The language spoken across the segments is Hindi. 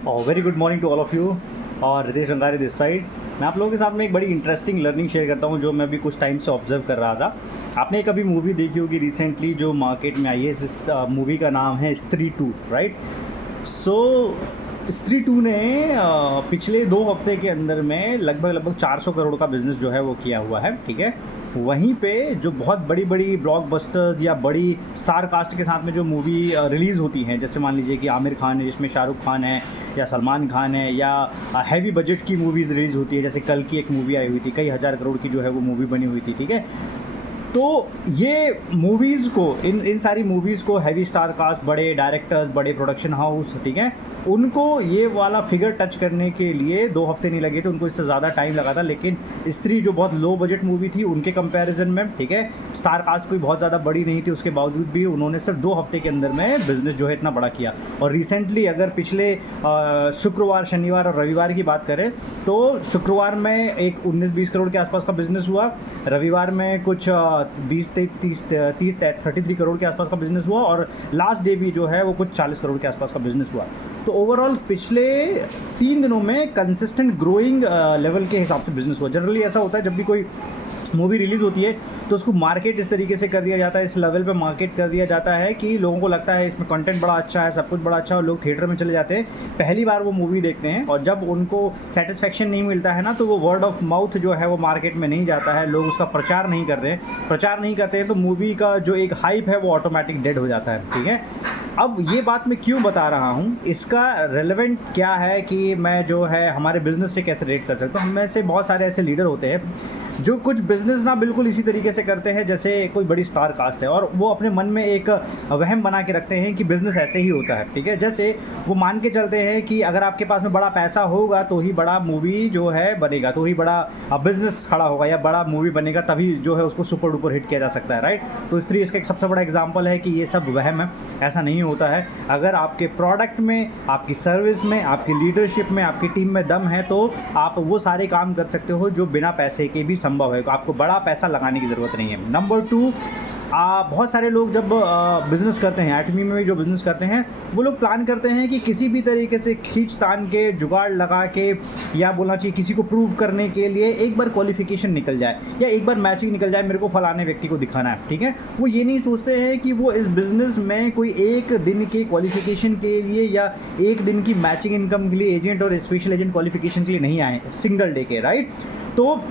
Very good morning to all of you. और रितेश रंगारी दिस साइड। मैं आप लोगों के साथ में एक बड़ी इंटरेस्टिंग लर्निंग शेयर करता हूँ जो मैं भी कुछ टाइम से ऑब्जर्व कर रहा था। आपने एक अभी मूवी देखी होगी रिसेंटली जो मार्केट में आई है। इस मूवी का नाम है स्त्री 2, राइट। सो स्त्री 2 ने पिछले 2 हफ्ते के अंदर में लगभग 400 करोड़ का बिजनेस जो है वो किया हुआ है, ठीक है। वहीं पे जो बहुत बड़ी बड़ी ब्लॉकबस्टर्स या बड़ी स्टार कास्ट के साथ में जो मूवी रिलीज़ होती हैं, जैसे मान लीजिए कि आमिर खान है जिसमें शाहरुख खान है या सलमान खान है, या हैवी बजट की मूवीज़ रिलीज़ होती है, जैसे कल की एक मूवी आई हुई थी, कई हज़ार करोड़ की जो है वो मूवी बनी हुई थी, ठीक है। तो ये मूवीज़ को इन सारी मूवीज़ को हैवी स्टार कास्ट, बड़े डायरेक्टर्स, बड़े प्रोडक्शन हाउस, ठीक है, उनको ये वाला फिगर टच करने के लिए 2 हफ्ते नहीं लगे थे, उनको इससे ज़्यादा टाइम लगा था। लेकिन स्त्री जो बहुत लो बजट मूवी थी उनके कंपैरिजन में, ठीक है, स्टार कास्ट कोई बहुत ज़्यादा बड़ी नहीं थी, उसके बावजूद भी उन्होंने सिर्फ 2 हफ्ते के अंदर में बिज़नेस जो है इतना बड़ा किया। और रिसेंटली अगर पिछले शुक्रवार, शनिवार और रविवार की बात करें तो शुक्रवार में एक 19-20 करोड़ के आसपास का बिज़नेस हुआ, रविवार में कुछ 33 करोड़ के आसपास का बिजनेस हुआ, और लास्ट डे भी जो है वो कुछ 40 करोड़ के आसपास का बिजनेस हुआ। तो ओवरऑल पिछले 3 दिनों में कंसिस्टेंट ग्रोइंग लेवल के हिसाब से बिजनेस हुआ। जनरली ऐसा होता है जब भी कोई मूवी रिलीज़ होती है तो उसको मार्केट इस तरीके से कर दिया जाता है, इस लेवल पे मार्केट कर दिया जाता है कि लोगों को लगता है इसमें कंटेंट बड़ा अच्छा है, सब कुछ बड़ा अच्छा है, और लोग थिएटर में चले जाते हैं, पहली बार वो मूवी देखते हैं, और जब उनको सेटिस्फेक्शन नहीं मिलता है ना तो वो वर्ड ऑफ माउथ जो है वो मार्केट में नहीं जाता है, लोग उसका प्रचार नहीं करते हैं, तो मूवी का जो एक हाइप है वो ऑटोमेटिक डेड हो जाता है, ठीक है। अब ये बात मैं क्यों बता रहा हूँ, इसका रेलेवेंट क्या है कि मैं जो है हमारे बिज़नेस से कैसे रेट कर सकता हूँ। हम में से बहुत सारे ऐसे लीडर होते हैं जो कुछ बिज़नेस ना बिल्कुल इसी तरीके से करते हैं जैसे कोई बड़ी स्टार कास्ट है, और वो अपने मन में एक वहम बना के रखते हैं कि बिज़नेस ऐसे ही होता है, ठीक है। जैसे वो मान के चलते हैं कि अगर आपके पास में बड़ा पैसा होगा तो ही बड़ा मूवी जो है बनेगा, तो ही बड़ा बिज़नेस खड़ा होगा, या बड़ा मूवी बनेगा तभी जो है उसको सुपर डुपर हिट किया जा सकता है, राइट। तो स्त्री इसका एक सबसे बड़ा एग्जाम्पल है कि ये सब वहम है, ऐसा नहीं होता है। अगर आपके प्रोडक्ट में, आपकी सर्विस में, आपकी लीडरशिप में, आपकी टीम में दम है तो आप वो सारे काम कर सकते हो जो बिना पैसे के भी संभव है, आपको बड़ा पैसा लगाने की ज़रूरत नहीं है। नंबर 2, बहुत सारे लोग जब बिज़नेस करते हैं, एटमी में भी जो बिज़नेस करते हैं, वो लोग प्लान करते हैं कि किसी भी तरीके से खींच तान के, जुगाड़ लगा के, या बोलना चाहिए किसी को प्रूव करने के लिए एक बार क्वालिफिकेशन निकल जाए या एक बार मैचिंग निकल जाए, मेरे को फलाने व्यक्ति को दिखाना है, ठीक है। वो ये नहीं सोचते हैं कि वो इस बिज़नेस में कोई एक दिन के क्वालिफिकेशन के लिए या एक दिन की मैचिंग इनकम के लिए एजेंट और स्पेशल एजेंट क्वालिफिकेशन के लिए नहीं आए, सिंगल डे के, राइट। तो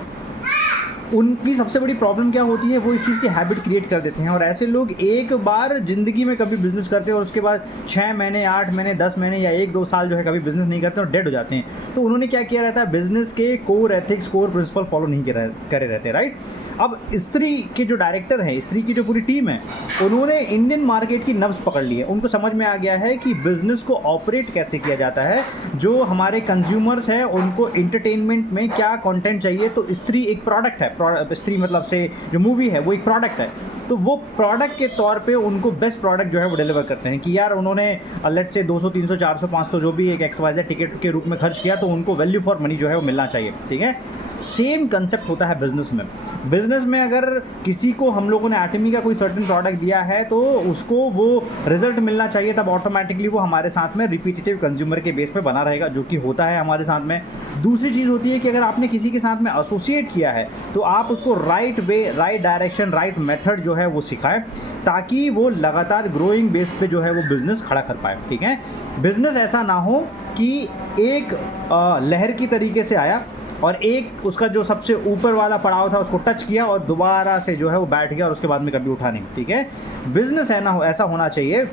उनकी सबसे बड़ी प्रॉब्लम क्या होती है, वो इस चीज़ की हैबिट क्रिएट कर देते हैं, और ऐसे लोग एक बार ज़िंदगी में कभी बिज़नेस करते हैं और उसके बाद 6 महीने, 8 महीने, 10 महीने या 1-2 साल जो है कभी बिज़नेस नहीं करते और डेड हो जाते हैं। तो उन्होंने क्या किया रहता है, बिज़नेस के core ethics, core principle follow नहीं करे रहते, राइट। अब स्त्री के जो डायरेक्टर हैं, स्त्री की जो पूरी टीम है, उन्होंने इंडियन मार्केट की नब्ज़ पकड़ ली है। उनको समझ में आ गया है कि बिज़नेस को ऑपरेट कैसे किया जाता है, जो हमारे कंज्यूमर्स हैं उनको एंटरटेनमेंट में क्या कंटेंट चाहिए। तो स्त्री एक प्रोडक्ट है, स्त्री मतलब से जो मूवी है वो एक प्रोडक्ट है, तो वो प्रोडक्ट के तौर पे उनको बेस्ट प्रोडक्ट जो है वो डिलीवर करते हैं कि यार उन्होंने लेट्स से 200, 300, 400, 500 जो भी एक XYZ टिकट के रूप में खर्च किया, तो उनको वैल्यू फॉर मनी जो है वो मिलना चाहिए, ठीक है। सेम कंसेप्ट होता है बिज़नेस में। बिज़नेस में अगर किसी को हम लोगों ने एटमी का कोई सर्टेन प्रोडक्ट दिया है तो उसको वो रिजल्ट मिलना चाहिए, तब ऑटोमेटिकली वो हमारे साथ में रिपीटेटिव कंज्यूमर के बेस पे बना रहेगा, जो कि होता है हमारे साथ में। दूसरी चीज़ होती है कि अगर आपने किसी के साथ में एसोसिएट किया है तो आप उसको right way, right direction, right method जो है वो सिखाएं, ताकि वो लगातार ग्रोइंग बेस पे जो है वो बिज़नेस खड़ा कर पाए, ठीक है। बिज़नेस ऐसा ना हो कि एक लहर की तरीके से आया और एक उसका जो सबसे ऊपर वाला पड़ाव था उसको टच किया और दोबारा से जो है वो बैठ गया और उसके बाद में कभी उठा नहीं, ठीक है। बिज़नेस है ना, ऐसा होना चाहिए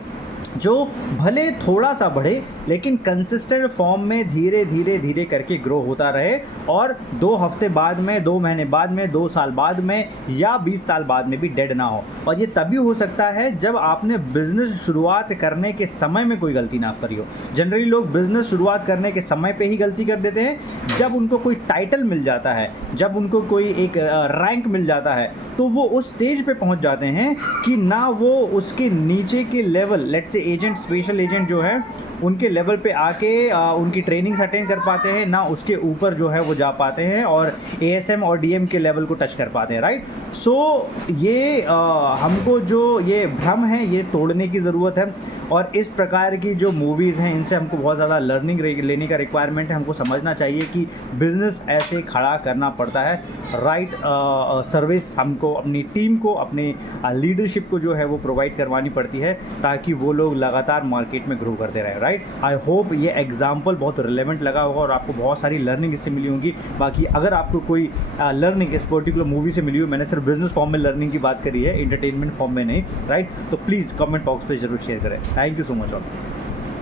जो भले थोड़ा सा बढ़े लेकिन कंसिस्टेंट फॉर्म में धीरे धीरे धीरे करके ग्रो होता रहे, और 2 हफ्ते बाद में, 2 महीने बाद में, 2 साल बाद में या 20 साल बाद में भी डेड ना हो। और ये तभी हो सकता है जब आपने बिज़नेस शुरुआत करने के समय में कोई गलती ना करी हो। जनरली लोग बिज़नेस शुरुआत करने के समय पे ही गलती कर देते हैं। जब उनको कोई टाइटल मिल जाता है, जब उनको कोई एक रैंक मिल जाता है, तो वो उस स्टेज पे पहुंच जाते हैं कि ना वो उसके नीचे के level, let's say agent, special agent जो है उनके लेवल पे आके उनकी ट्रेनिंग्स अटेंड कर पाते हैं, ना उसके ऊपर जो है वो जा पाते हैं और ASM और DM के लेवल को टच कर पाते हैं, राइट। सो ये हमको जो ये भ्रम है ये तोड़ने की ज़रूरत है, और इस प्रकार की जो मूवीज़ हैं इनसे हमको बहुत ज़्यादा लर्निंग लेने का रिक्वायरमेंट है। हमको समझना चाहिए कि बिज़नेस ऐसे खड़ा करना पड़ता है, राइट। सर्विस हमको अपनी टीम को, अपने लीडरशिप को जो है वो प्रोवाइड करवानी पड़ती है, ताकि वो लोग लगातार मार्केट में ग्रो करते रहें, राइट। आई होप ये एग्जाम्पल बहुत रिलेवेंट लगा होगा और आपको बहुत सारी लर्निंग इससे मिली होंगी। बाकी अगर आपको कोई लर्निंग इस पर्टिकुलर मूवी से मिली हो, मैंने सिर्फ बिजनेस फॉर्म में लर्निंग की बात करी है, एंटरटेनमेंट फॉर्म में नहीं, राइट, तो प्लीज़ कमेंट बॉक्स पे जरूर शेयर करें। Thank you so much all.